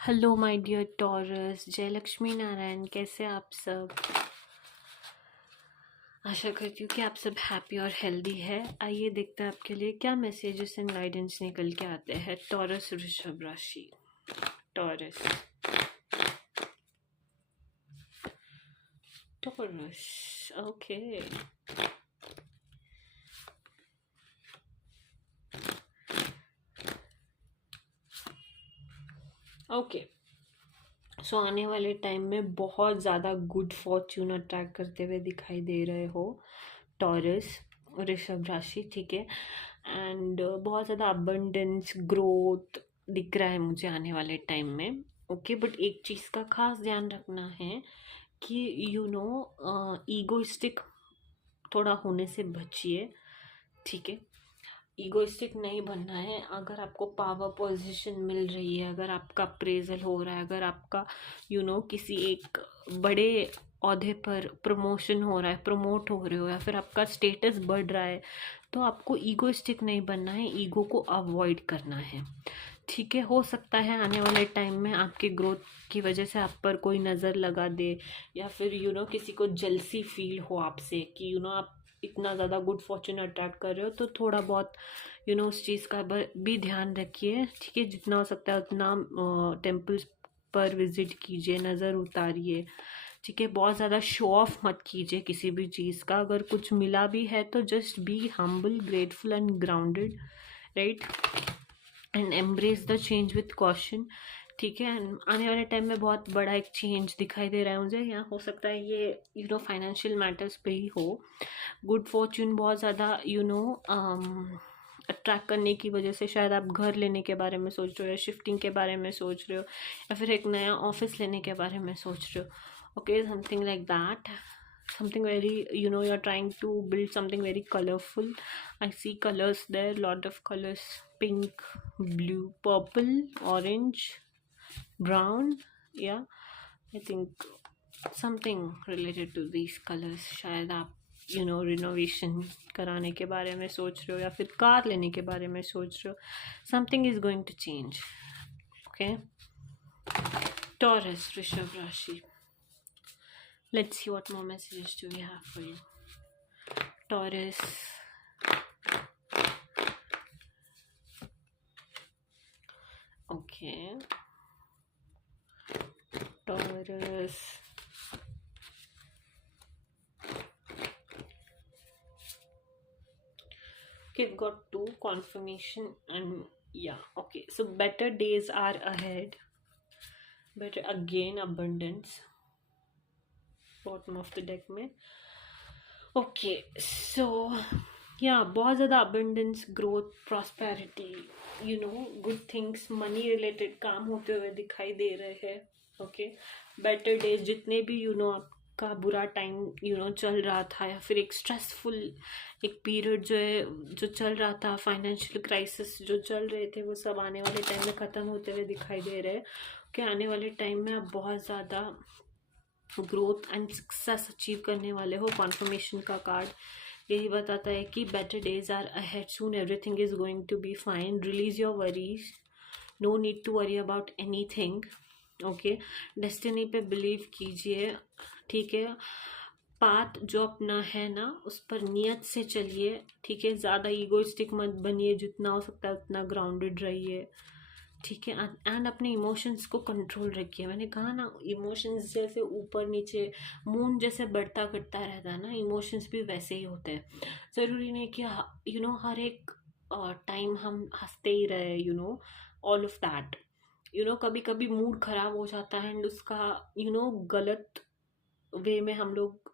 Hello my dear taurus, जय लक्ष्मी नारायण। कैसे आप सब? आशा करती हूँ कि आप सब हैप्पी और हेल्दी है। आइए देखते हैं आपके लिए क्या मैसेजेस एंड गाइडेंस निकल के आते हैं। टॉरस वृषभ राशि। Taurus taurus okay. ओके, सो आने वाले टाइम में बहुत ज़्यादा गुड फॉर्च्यून अट्रैक्ट करते हुए दिखाई दे रहे हो टॉरस वृषभ राशि, ठीक है। एंड बहुत ज़्यादा अबंडेंस ग्रोथ दिख रहा है मुझे आने वाले टाइम में। ओके, बट एक चीज़ का खास ध्यान रखना है कि ईगोइस्टिक थोड़ा होने से बचिए, ठीक है। ईगोइस्टिक नहीं बनना है। अगर आपको पावर पोजीशन मिल रही है, अगर आपका अप्रेजल हो रहा है, अगर आपका किसी एक बड़े औहदे पर प्रमोशन हो रहा है, प्रमोट हो रहे हो, या फिर आपका स्टेटस बढ़ रहा है, तो आपको ईगोइस्टिक नहीं बनना है, ईगो को अवॉइड करना है, ठीक है। हो सकता है आने वाले टाइम में आपके ग्रोथ की वजह से आप पर कोई नज़र लगा दे, या फिर किसी को जलसी फील हो आपसे कि आप इतना ज़्यादा गुड फॉर्चून अट्रैक्ट कर रहे हो, तो थोड़ा बहुत उस चीज़ का भी ध्यान रखिए, ठीक है। जितना हो सकता है उतना टेम्पल्स पर विजिट कीजिए, नज़र उतारिए, ठीक है। बहुत ज़्यादा शो ऑफ मत कीजिए किसी भी चीज़ का। अगर कुछ मिला भी है तो just be humble, grateful and grounded, right, and embrace the change with caution, ठीक है। आने वाले टाइम में बहुत बड़ा एक चेंज दिखाई दे रहा है मुझे। यहाँ हो सकता है ये फाइनेंशियल मैटर्स पे ही हो। गुड फॉर्च्यून बहुत ज़्यादा अट्रैक्ट करने की वजह से शायद आप घर लेने के बारे में सोच रहे हो, या शिफ्टिंग के बारे में सोच रहे हो, या फिर एक नया ऑफिस लेने के बारे में सोच रहे हो। Okay, something like that, something very, you're trying to build something very colorful. I see colors there, lot of colors: pink, blue, purple, orange, brown. Yeah, I think something related to these colors. शायद आप renovation कराने के बारे में सोच रहे हो, या फिर कार लेने के बारे में सोच रहे हो। Something is going to change, okay. Taurus वृषभ राशि, let's see what more messages do we have for you. Taurus, okay. Taurus, okay, we've got two confirmation, and yeah, okay, so better days are ahead, better again abundance, bottom of the deck में। Okay, सो या बहुत ज़्यादा abundance, growth, prosperity, good things, money related काम होते हुए दिखाई दे रहे हैं। ओके, बेटर डेज, जितने भी आपका बुरा टाइम चल रहा था, या फिर एक स्ट्रेसफुल एक पीरियड जो चल रहा था, फाइनेंशियल क्राइसिस जो चल रहे थे, वो सब आने वाले टाइम में ख़त्म होते हुए दिखाई दे रहे हैं। कि आने वाले टाइम में आप बहुत ज़्यादा ग्रोथ एंड सक्सेस अचीव करने वाले हो। कॉन्फर्मेशन का कार्ड यही बताता है कि better days are ahead soon, everything is going to be fine, release your worries, no need to worry about anything, okay. Destiny पे बिलीव कीजिए, ठीक है। पाथ जो अपना है ना, उस पर नियत से चलिए, ठीक है। ज़्यादा ईगोइस्टिक मत बनिए, जितना हो सकता है उतना ग्राउंडेड रहिए, ठीक है। एंड अपने इमोशंस को कंट्रोल रखिए। मैंने कहा ना, इमोशंस जैसे ऊपर नीचे मून जैसे बढ़ता घटता रहता है ना, इमोशंस भी वैसे ही होते हैं। ज़रूरी नहीं कि हर एक टाइम हम हंसते ही रहे, ऑल ऑफ दैट। कभी कभी मूड खराब हो जाता है, एंड उसका गलत वे में हम लोग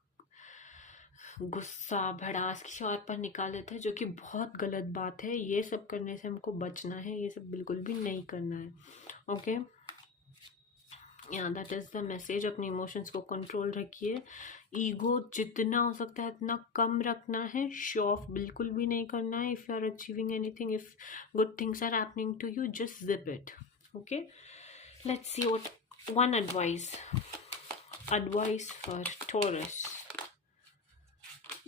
गुस्सा भड़ास किसी और पर निकाल देते हैं, जो कि बहुत गलत बात है। ये सब करने से हमको बचना है, ये सब बिल्कुल भी नहीं करना है, ओके। या दैट इज़ द मैसेज। अपने इमोशंस को कंट्रोल रखिए, ईगो जितना हो सकता है उतना कम रखना है, शो ऑफ बिल्कुल भी नहीं करना है। If you are achieving anything, if good things are happening to you, just zip it, okay. Let's see what one advice for Taurus.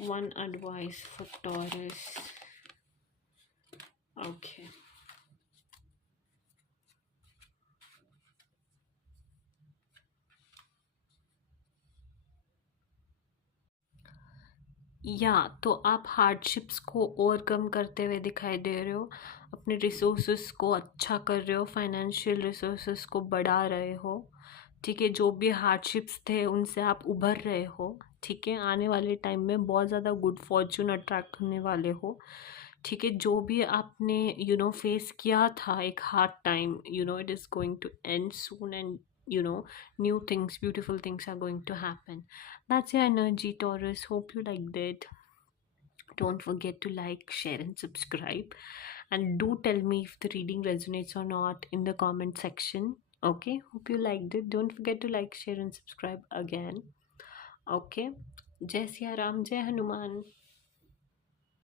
One advice for Taurus. Okay. या तो आप हार्डशिप्स को overcome करते हुए दिखाई दे रहे हो, अपने रिसोर्सेस को अच्छा कर रहे हो, फाइनेंशियल रिसोर्सेस को बढ़ा रहे हो, ठीक है। जो भी हार्डशिप्स थे उनसे आप उभर रहे हो, ठीक है। आने वाले टाइम में बहुत ज़्यादा गुड फॉर्चून अट्रैक्ट करने वाले हो, ठीक है। जो भी आपने फेस किया था एक hard time, it is going to end soon, and new things, beautiful things are going to happen. That's your energy, Taurus. Hope you liked it. Don't forget to like, share, and subscribe. And do tell me if the reading resonates or not in the comment section. Okay, hope you liked it. Don't forget to like, share, and subscribe again. Okay, Jai Siya Ram, Jai Hanuman.